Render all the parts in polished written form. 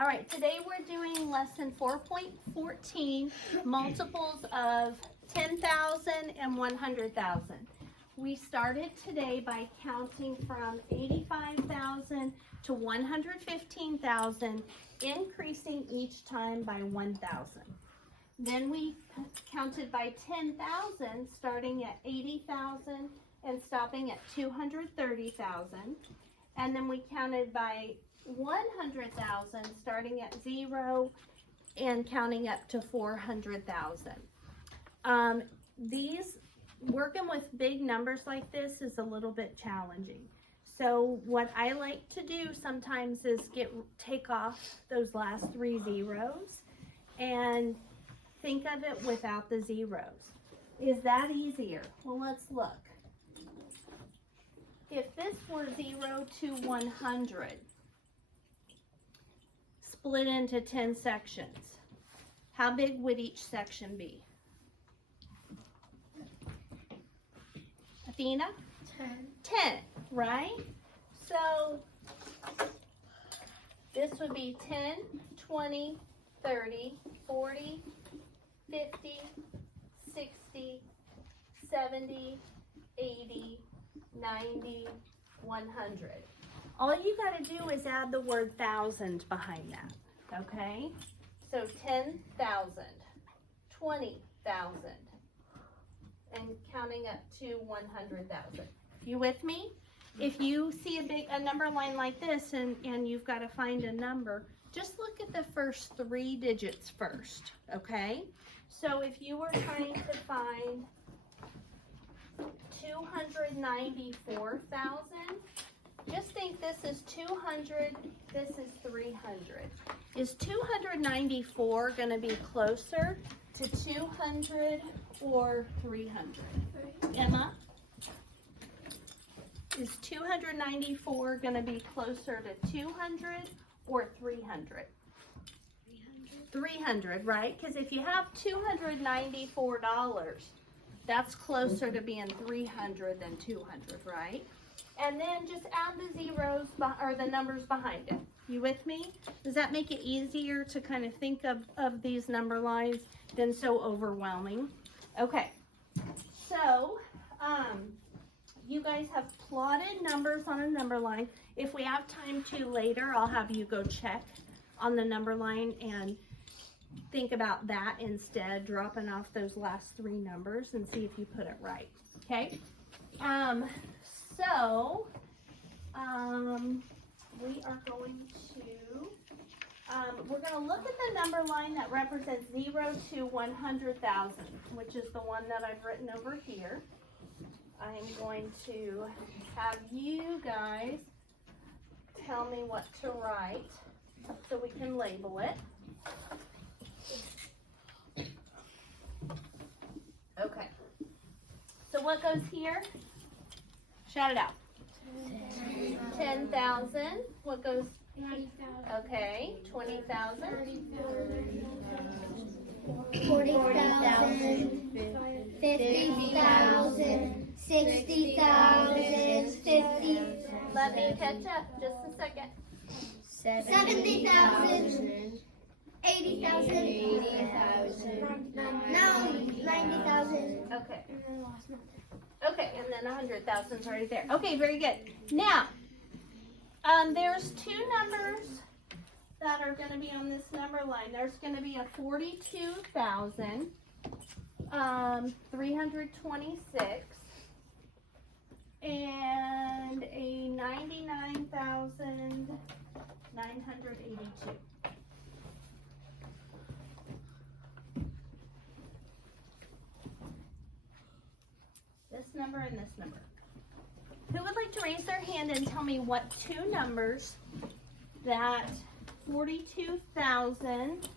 All right, today we're doing lesson 4.14, multiples of 10,000 and 100,000. We started today by counting from 85,000 to 115,000, increasing each time by 1,000. Then we counted by 10,000, starting at 80,000 and stopping at 230,000. And then we counted by 100,000, starting at 0 and counting up to 400,000. Working with big numbers like this is a little bit challenging. So what I like to do sometimes is take off those last 3 zeros and think of it without the zeros. Is that easier? Well, let's look. If this were 0 to 100, split into 10 sections, how big would each section be? Athena? 10, right? So this would be 10, 20, 30, 40, 50, 60, 70, 80, 90, 100. All you got to do is add the word thousand behind that, okay? So 10,000, 20,000, and counting up to 100,000. You with me? If you see a number line like this and you've got to find a number, just look at the first 3 digits first, okay? So if you were trying to find 294,000, just think this is 200, this is 300. Is 294 going to be closer to 200 or 300? Emma? Is 294 going to be closer to 200 or 300? 300, right? Because if you have $294, that's closer to being 300 than 200, right? And then just add the zeros or the numbers behind it. You with me? Does that make it easier to kind of think of these number lines than so overwhelming? Okay, so you guys have plotted numbers on a number line. If we have time to later, I'll have you go check on the number line and think about that instead, dropping off those last 3 numbers and see if you put it right, okay? We are going to, we're going to look at the number line that represents 0 to 100,000, which is the one that I've written over here. I'm going to have you guys tell me what to write so we can label it. Okay. So what goes here? Shout it out. 10,000. What goes? 90,000. Okay. 20,000. 40,000. 50,000. 60,000. 50. Let me catch up. Just a second. 70,000. 80,000. 90,000. Okay. Okay, and then 100,000 is already there. Okay, very good. Now, there's 2 numbers that are going to be on this number line. There's going to be a 42,326 and a 99,982. This number and this number. Who would like to raise their hand and tell me what 2 numbers that 42,000,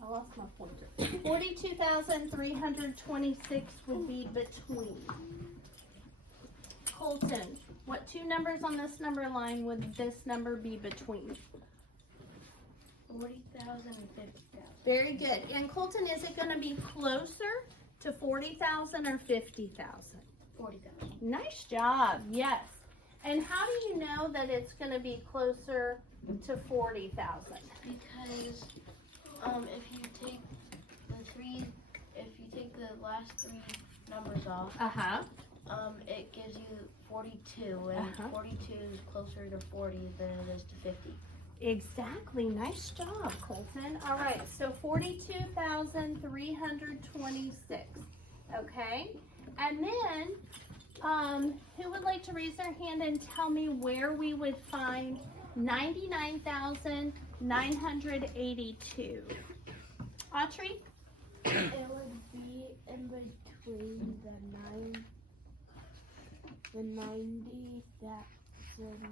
I lost my pointer, 42,326 would be between? Colton, what 2 numbers on this number line would this number be between? 40,000 and 50,000. Very good. And Colton, is it going to be closer to 40,000 or 50,000? 40,000. Nice job. Yes. And how do you know that it's going to be closer to 40,000? Because if you take the last three numbers off, it gives you 42, and 42 is closer to 40 than it is to 50. Exactly. Nice job, Colton. All right, so 42,326. Okay, and then who would like to raise their hand and tell me where we would find 99,982? Autrey? It would be in between the 90,000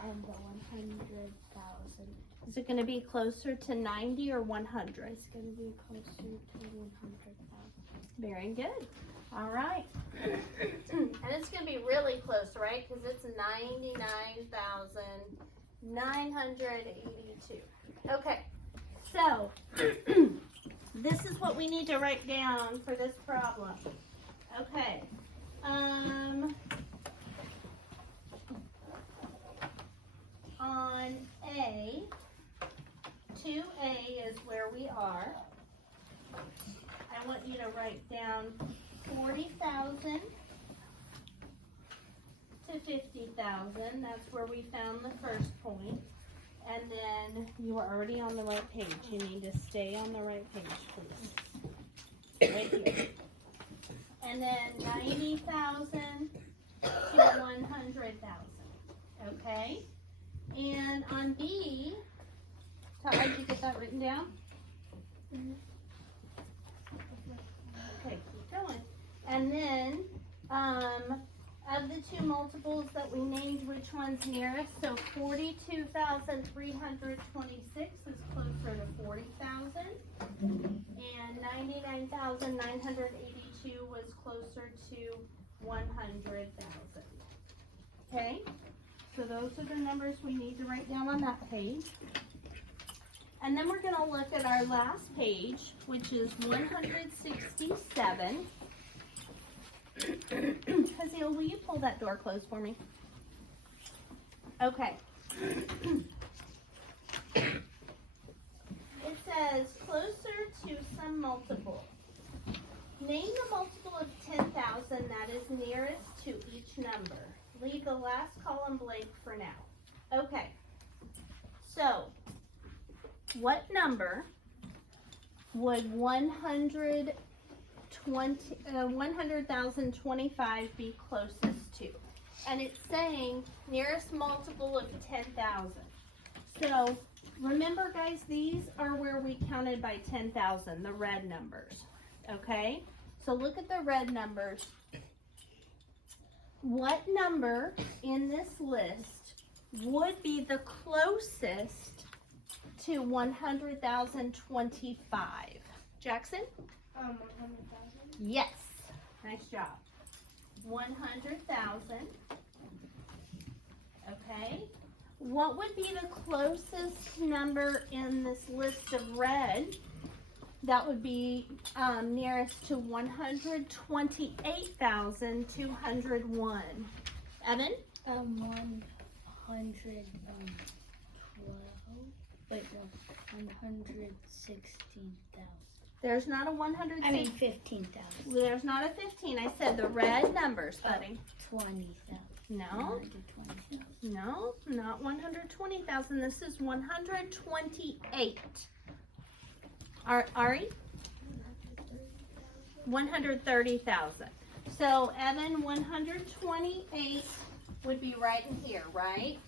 and the 100,000. Is it going to be closer to 90 or 100? It's going to be closer to 100,000. Very good. All right. And it's going to be really close, right? Because it's 99,982. Okay. So, this is what we need to write down for this problem. Okay. On A, 2A is where we are. I want you to write down 40,000 to 50,000. That's where we found the first point. And then you are already on the right page. You need to stay on the right page, please. Right here. And then 90,000 to 100,000. Okay? And on B, Todd, did you get that written down? Okay, keep going. And then, of the two multiples that we named, which one's nearest? So 42,326 is closer to 40,000. And 99,982 was closer to 100,000. Okay? So those are the numbers we need to write down on that page. And then we're going to look at our last page, which is 167. Hazel, will you pull that door closed for me? Okay. It says closer to some multiple. Name the multiple of 10,000 that is nearest to each number. Leave the last column blank for now. Okay. So, what number would 100,025 be closest to? And it's saying nearest multiple of 10,000. So remember, guys, these are where we counted by 10,000, the red numbers. Okay? So look at the red numbers. What number in this list would be the closest to 100,025? Jackson? 100,000. Yes. Nice job. 100,000. Okay. What would be the closest number in this list of red that would be nearest to 128,201? Evan? 112. Wait, no. 116,000. There's not a 100. I mean 15,000. There's not a 15. I said the red numbers, buddy. 20,000. No. 120,000. No, not 120,000. This is 128. Ari? 130,000. So, Evan, 128 would be right in here, right?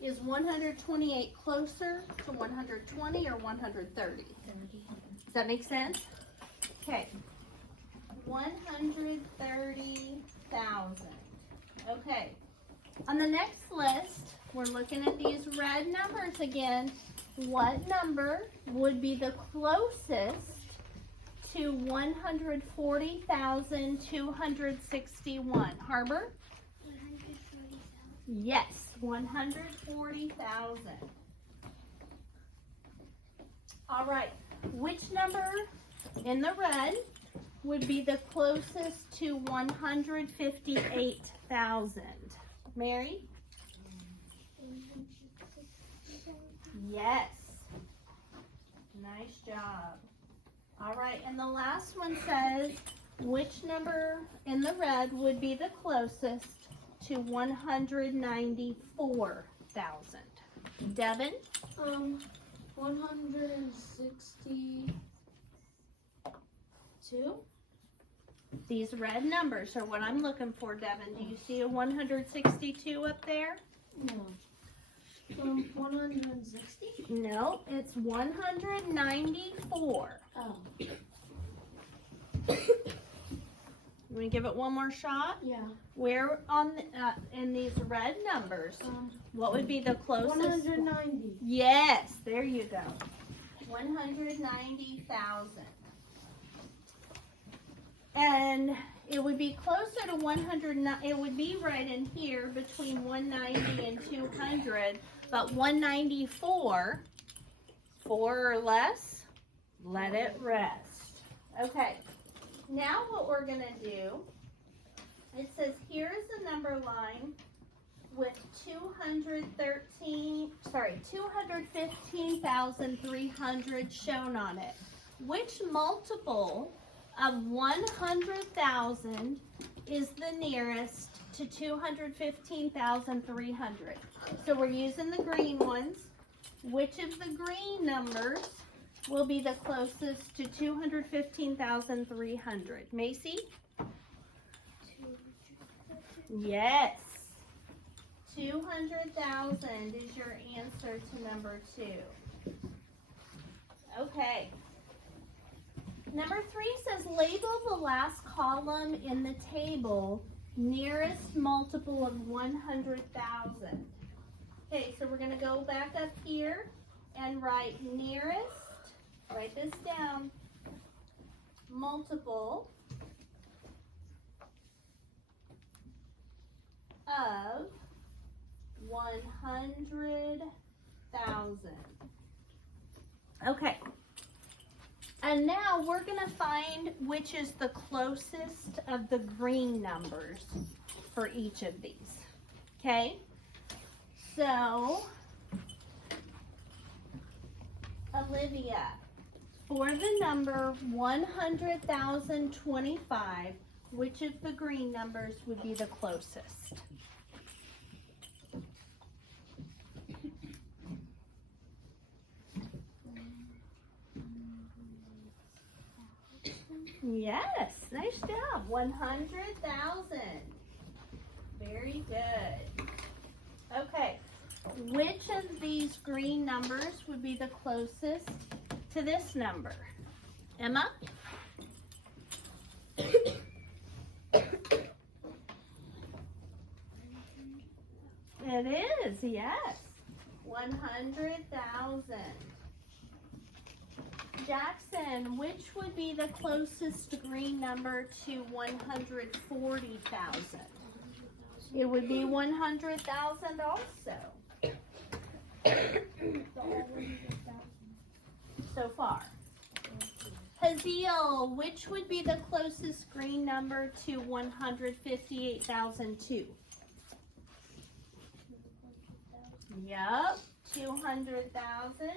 Is 128 closer to 120 or 130? 30. Does that make sense? Okay. 130,000. Okay. On the next list, we're looking at these red numbers again. What number would be the closest to 140,261? Harbor? 140,000. Yes, 140,000. All right. Which number in the red would be the closest to 158,000? Mary? Yes. Nice job. All right, and the last one says, which number in the red would be the closest to 194,000? Devin? 162. These red numbers are what I'm looking for, Devin. Do you see a 162 up there? No. 160? No, it's 194. Oh. You want to give it one more shot? Yeah. Where on the, in these red numbers, what would be the closest? 190. Yes, there you go. 190,000. And it would be closer to 100. It would be right in here between 190 and 200, but 194, 4 or less, let it rest. Okay. Now what we're going to do, it says here is the number line with 215,300 shown on it. Which multiple of 100,000 is the nearest to 215,300? So we're using the green ones. Which of the green numbers will be the closest to 215,300? Macy? Yes. 200,000 is your answer to number 2. Okay. Number 3 says label the last column in the table nearest multiple of 100,000. Okay, so we're going to go back up here and write nearest. Write this down. Multiple of 100,000. Okay. And now we're going to find which is the closest of the green numbers for each of these. Okay? So, Olivia, for the number 100,025, which of the green numbers would be the closest? Yes, nice job. 100,000. Very good. Okay, which of these green numbers would be the closest to this number? Emma? It is, yes. 100,000. Jackson, which would be the closest green number to 140,000? It would be 100,000 also. So far. Haziel, which would be the closest green number to 158,002? Yep, 200,000.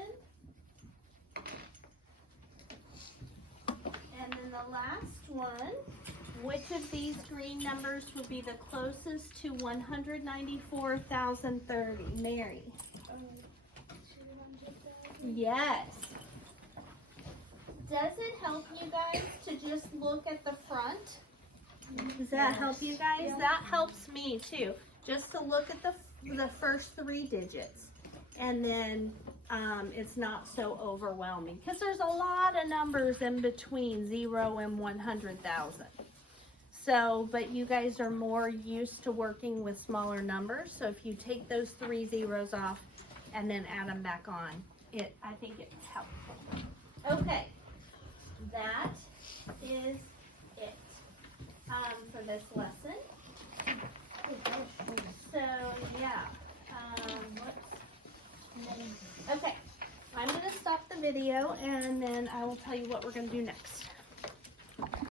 And then the last one, which of these green numbers would be the closest to 194,030? Mary? 200,000. Yes. Does it help you guys to just look at the front? Does that help you guys? Yeah. That helps me too. Just to look at the first 3 digits. And then it's not so overwhelming. Because there's a lot of numbers in between 0 and 100,000. So, but you guys are more used to working with smaller numbers. So if you take those 3 zeros off and then add them back on, I think it's helpful. Okay, that is it for this lesson. So yeah, okay, I'm going to stop the video and then I will tell you what we're going to do next.